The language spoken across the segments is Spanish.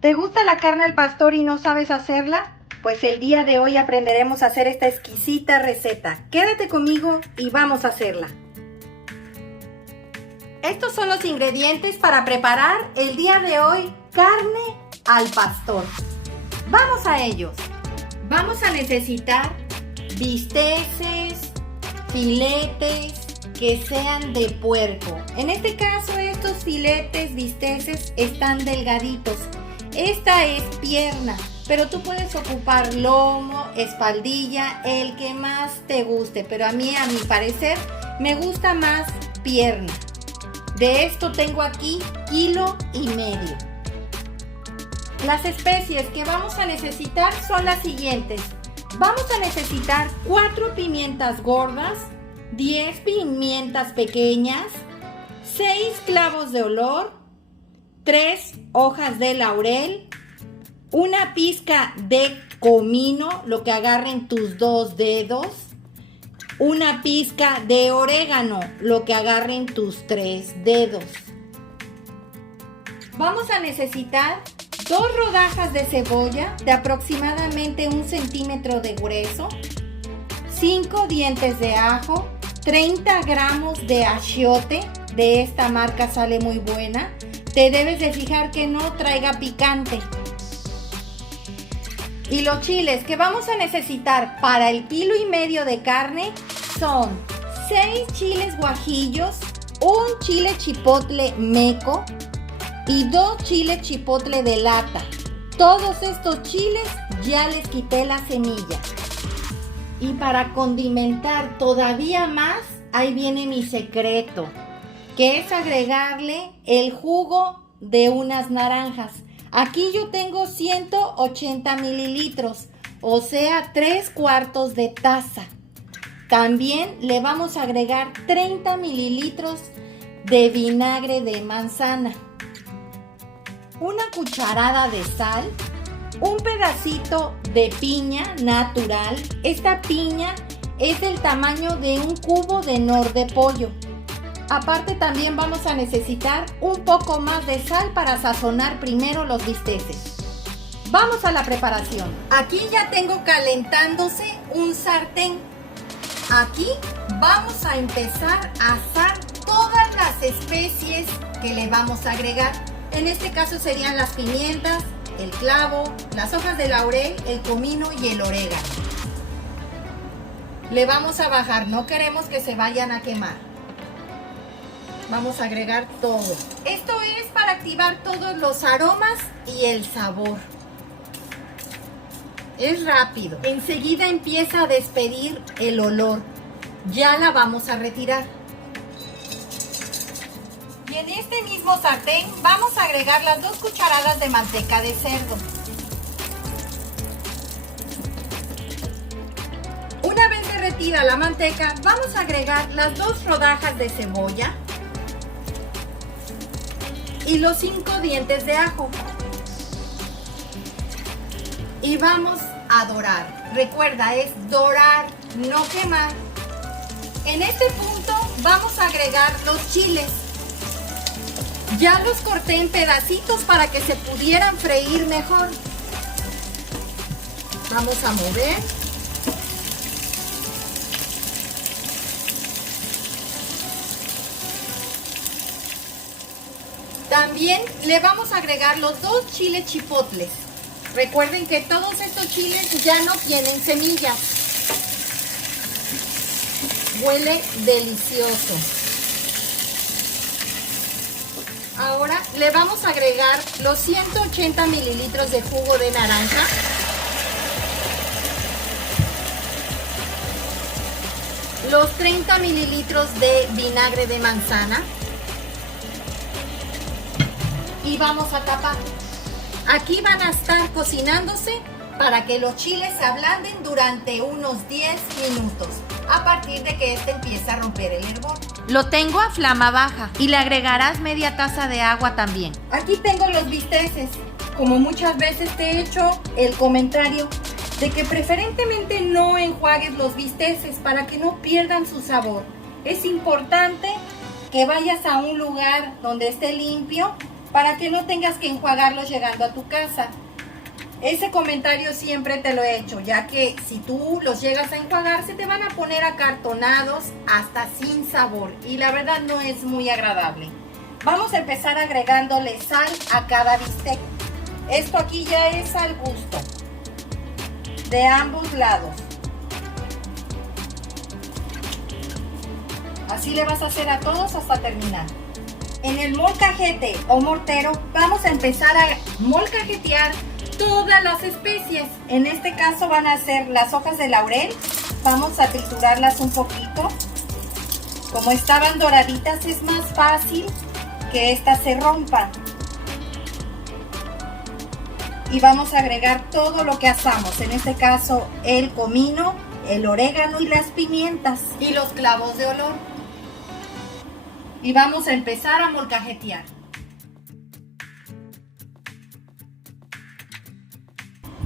¿Te gusta la carne al pastor y no sabes hacerla? Pues el día de hoy aprenderemos a hacer esta exquisita receta. Quédate conmigo y vamos a hacerla. Estos son los ingredientes para preparar el día de hoy carne al pastor. Vamos a ellos. Vamos a necesitar bisteces, filetes que sean de puerco. En este caso estos filetes, bisteces están delgaditos. Esta es pierna, pero tú puedes ocupar lomo, espaldilla, el que más te guste, pero a mi parecer, me gusta más pierna. De esto tengo aquí 1,5 kilos. Las especies que vamos a necesitar son las siguientes. Vamos a necesitar 4 pimientas gordas, 10 pimientas pequeñas, 6 clavos de olor, 3 hojas de laurel, una pizca de comino, lo que agarren tus 2 dedos, una pizca de orégano, lo que agarren tus 3 dedos. Vamos a necesitar 2 rodajas de cebolla de aproximadamente 1 centímetro de grueso, 5 dientes de ajo, 30 gramos de achiote, de esta marca sale muy buena. Te debes de fijar que no traiga picante. Y los chiles que vamos a necesitar para el 1,5 kilos de carne son 6 chiles guajillos, 1 chile chipotle meco y 2 chiles chipotle de lata. Todos estos chiles ya les quité la semilla. Y para condimentar todavía más, ahí viene mi secreto, que es agregarle el jugo de unas naranjas. Aquí yo tengo 180 mililitros, o sea 3/4 de taza. También le vamos a agregar 30 mililitros de vinagre de manzana, una cucharada de sal, un pedacito de piña natural. Esta piña es del tamaño de un cubo de nor de pollo. Aparte también vamos a necesitar un poco más de sal para sazonar primero los bisteces. Vamos a la preparación. Aquí ya tengo calentándose un sartén. Aquí vamos a empezar a asar todas las especies que le vamos a agregar. En este caso serían las pimientas, el clavo, las hojas de laurel, el comino y el orégano. Le vamos a bajar, no queremos que se vayan a quemar. Vamos a agregar todo. Esto es para activar todos los aromas y el sabor. Es rápido. Enseguida empieza a despedir el olor. Ya la vamos a retirar. Y en este mismo sartén vamos a agregar las 2 cucharadas de manteca de cerdo. Una vez derretida la manteca, vamos a agregar las 2 rodajas de cebolla y los 5 dientes de ajo. Y vamos a dorar. Recuerda, es dorar, no quemar. En este punto vamos a agregar los chiles. Ya los corté en pedacitos para que se pudieran freír mejor. Vamos a mover. También le vamos a agregar los 2 chiles chipotles. Recuerden que todos estos chiles ya no tienen semillas. Huele delicioso. Ahora le vamos a agregar los 180 mililitros de jugo de naranja. Los 30 mililitros de vinagre de manzana. Y vamos a tapar. Aquí van a estar cocinándose para que los chiles se ablanden durante unos 10 minutos, a partir de que este empiece a romper el hervor. Lo tengo a flama baja y le agregarás media taza de agua también. Aquí tengo los bisteces. Como muchas veces te he hecho el comentario de que preferentemente no enjuagues los bisteces para que no pierdan su sabor. Es importante que vayas a un lugar donde esté limpio para que no tengas que enjuagarlos llegando a tu casa. Ese comentario siempre te lo he hecho, ya que si tú los llegas a enjuagar se te van a poner acartonados hasta sin sabor y la verdad no es muy agradable. Vamos a empezar agregándole sal a cada bistec. Esto aquí ya es al gusto de ambos lados. Así le vas a hacer a todos hasta terminar. En el molcajete o mortero vamos a empezar a molcajetear todas las especies. En este caso van a ser las hojas de laurel. Vamos a triturarlas un poquito. Como estaban doraditas es más fácil que estas se rompan. Y vamos a agregar todo lo que asamos. En este caso el comino, el orégano y las pimientas. Y los clavos de olor. Y vamos a empezar a molcajetear.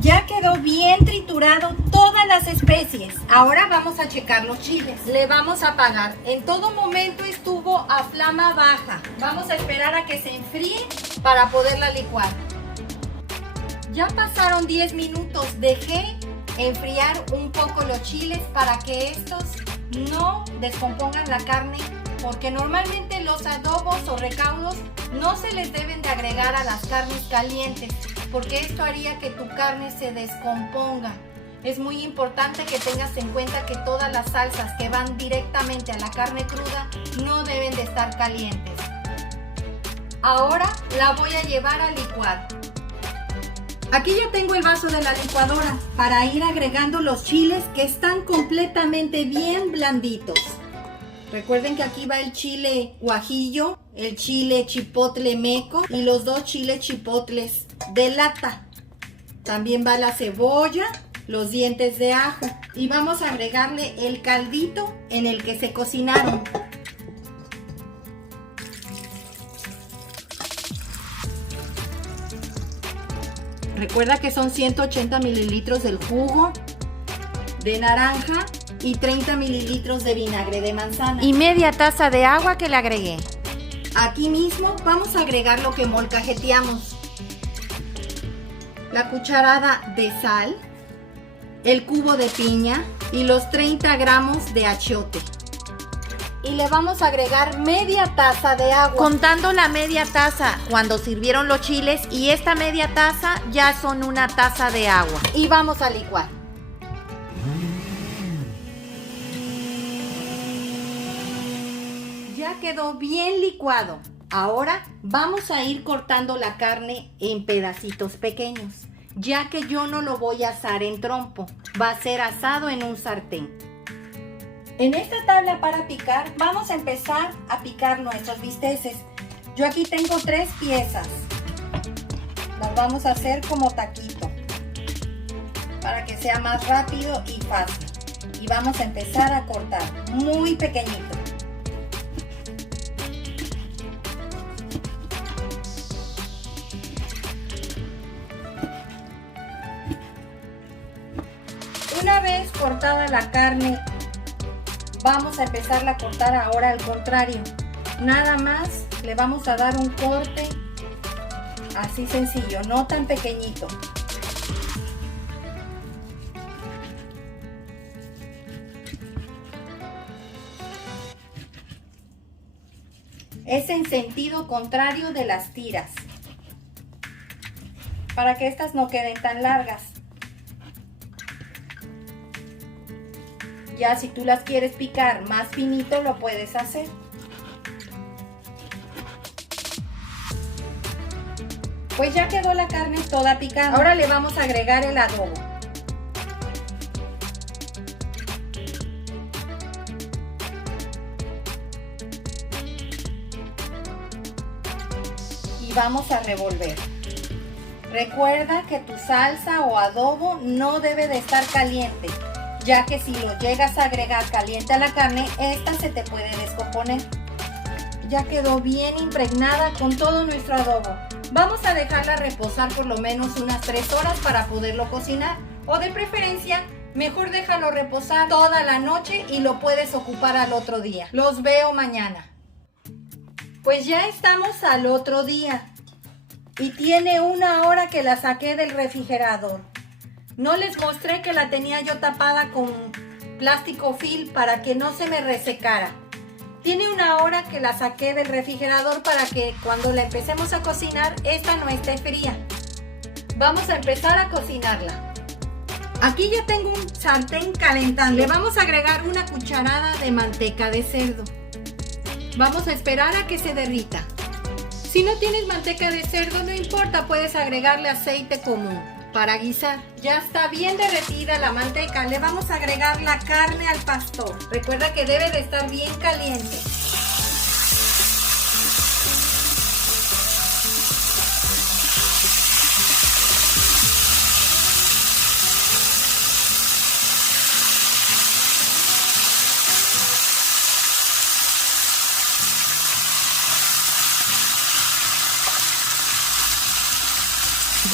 Ya quedó bien triturado todas las especies. Ahora vamos a checar los chiles. Le vamos a apagar. En todo momento estuvo a flama baja. Vamos a esperar a que se enfríe para poderla licuar. Ya pasaron 10 minutos. Dejé enfriar un poco los chiles para que estos no descompongan la carne, porque normalmente los adobos o recaudos no se les deben de agregar a las carnes calientes, porque esto haría que tu carne se descomponga. Es muy importante que tengas en cuenta que todas las salsas que van directamente a la carne cruda no deben de estar calientes. Ahora la voy a llevar a licuar. Aquí ya tengo el vaso de la licuadora para ir agregando los chiles que están completamente bien blanditos. Recuerden que aquí va el chile guajillo, el chile chipotle meco y los 2 chiles chipotles de lata. También va la cebolla, los dientes de ajo y vamos a agregarle el caldito en el que se cocinaron. Recuerda que son 180 mililitros del jugo de naranja y 30 mililitros de vinagre de manzana. Y media taza de agua que le agregué. Aquí mismo vamos a agregar lo que molcajeteamos. La cucharada de sal, el cubo de piña y los 30 gramos de achiote. Y le vamos a agregar media taza de agua. Contando la media taza cuando sirvieron los chiles y esta media taza ya son una taza de agua. Y vamos a licuar. Ya quedó bien licuado. Ahora vamos a ir cortando la carne en pedacitos pequeños, ya que yo no lo voy a asar en trompo, va a ser asado en un sartén. En esta tabla para picar vamos a empezar a picar nuestros bisteces. Yo aquí tengo 3 piezas. Las vamos a hacer como taquito para que sea más rápido y fácil. Y vamos a empezar a cortar muy pequeñito. Una vez cortada la carne, vamos a empezarla a cortar ahora al contrario. Nada más le vamos a dar un corte así sencillo, no tan pequeñito. Es en sentido contrario de las tiras, para que estas no queden tan largas. Ya si tú las quieres picar más finito, lo puedes hacer. Pues ya quedó la carne toda picada. Ahora le vamos a agregar el adobo. Y vamos a revolver. Recuerda que tu salsa o adobo no debe de estar caliente, ya que si lo llegas a agregar caliente a la carne, esta se te puede descomponer. Ya quedó bien impregnada con todo nuestro adobo. Vamos a dejarla reposar por lo menos unas 3 horas para poderlo cocinar. O de preferencia, mejor déjalo reposar toda la noche y lo puedes ocupar al otro día. Los veo mañana. Pues ya estamos al otro día. y tiene 1 hora que la saqué del refrigerador. No les mostré que la tenía yo tapada con plástico film para que no se me resecara. Tiene 1 hora que la saqué del refrigerador para que cuando la empecemos a cocinar, esta no esté fría. Vamos a empezar a cocinarla. Aquí ya tengo un sartén calentando. Le vamos a agregar 1 cucharada de manteca de cerdo. Vamos a esperar a que se derrita. Si no tienes manteca de cerdo, no importa, puedes agregarle aceite común para guisar. Ya está bien derretida la manteca, le vamos a agregar la carne al pastor. Recuerda que debe de estar bien caliente.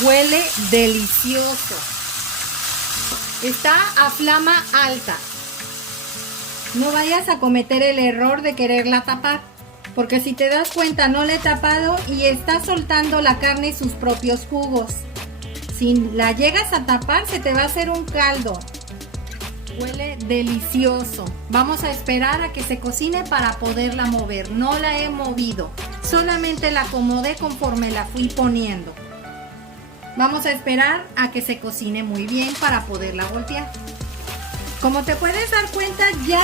Huele delicioso. Está a flama alta. No vayas a cometer el error de quererla tapar, porque si te das cuenta no la he tapado y está soltando la carne sus propios jugos. Si la llegas a tapar se te va a hacer un caldo. Huele delicioso. Vamos a esperar a que se cocine para poderla mover. No la he movido, solamente la acomodé conforme la fui poniendo. Vamos a esperar a que se cocine muy bien para poderla voltear. Como te puedes dar cuenta, ya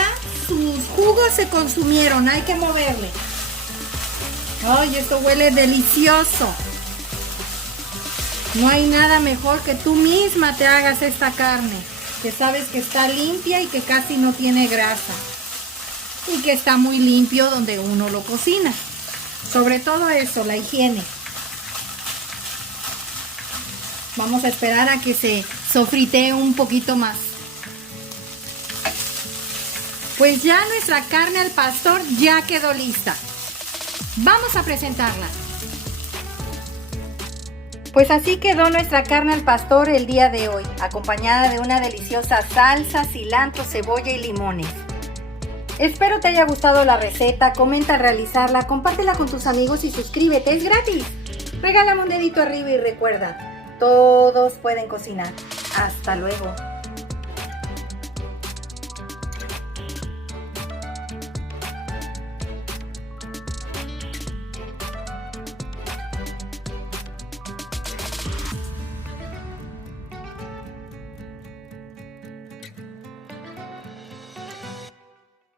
sus jugos se consumieron. Hay que moverle. ¡Ay, esto huele delicioso! No hay nada mejor que tú misma te hagas esta carne, que sabes que está limpia y que casi no tiene grasa. Y que está muy limpio donde uno lo cocina. Sobre todo eso, la higiene. Vamos a esperar a que se sofritee un poquito más. Pues ya nuestra carne al pastor ya quedó lista. Vamos a presentarla. Pues así quedó nuestra carne al pastor el día de hoy, acompañada de una deliciosa salsa, cilantro, cebolla y limones. Espero te haya gustado la receta, comenta realizarla, compártela con tus amigos y suscríbete, es gratis. Regálame un dedito arriba y recuerda, todos pueden cocinar. Hasta luego.